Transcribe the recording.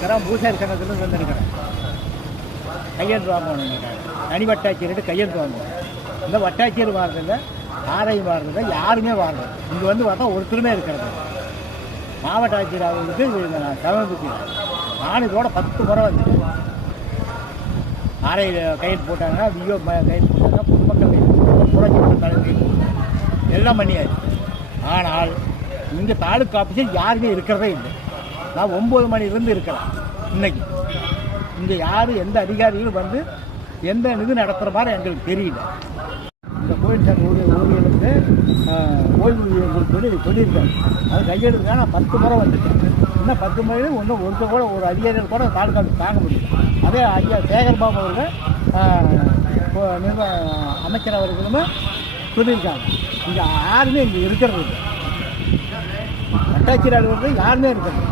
வந்திருக்கிறேன், பூசாரி சங்கத்திலிருந்து வந்திருக்கிறேன். கையெழுத்து வாங்கணும், தனி வட்டாட்சியர்கிட்ட கையெழுத்து வாங்கணும். இந்த வட்டாட்சியர் வாரதில்லை, ஆரை வாரதில்லை, யாருமே வாரது. இங்கே வந்து பார்த்தா ஒருத்தருமே இருக்கிறது. மாவட்ட ஆட்சியர் அவர்களுக்கு சமர்ப்பிக்கிறேன். நான் இதோட 10 முறை வந்துட்டேன். ஆரை கையெழுத்து போட்டாங்க, விஓ கையெழுத்து போட்டாங்க, பொதுமக்கள் கையெழுத்து போட்டாங்க, புரட்சி தலைவர் கையெழுத்து போட்டாங்க, எல்லாம் பண்ணியாச்சு. ஆனால் இங்கே தாலுக்கா ஆஃபீஸில் யாருமே இருக்கிறதே இல்லை. நான் 9 மணிலேருந்து இருக்கிறேன். இன்னைக்கு இங்கே யாரும் எந்த அதிகாரிகளும் வந்து எந்த இது நடத்துகிற மாதிரி எங்களுக்கு தெரியல. இந்த கோயில் சார் ஊழியர்களுக்கு ஓய்வூதியம் சொல்லியிருக்காங்க. அது கையெழுத்துக்காக நான் 10 முறை வந்துட்டேன். இன்னும் 10 முறையில் ஒன்றும் ஒருத்தர் கூட ஒரு அதிகாரிகள் கூட தாலுக்கா தாங்க முடியும். அதே ஐயா சேகர்பாபு அவர்கள் அமைச்சர் அவர்களுமே சொல்லியிருக்காங்க. இங்கே யாருமே இங்கே இருக்கிறது இல்லை. வட்டாட்சியர் அலுவலர்கள் யாருமே இருக்கிறது.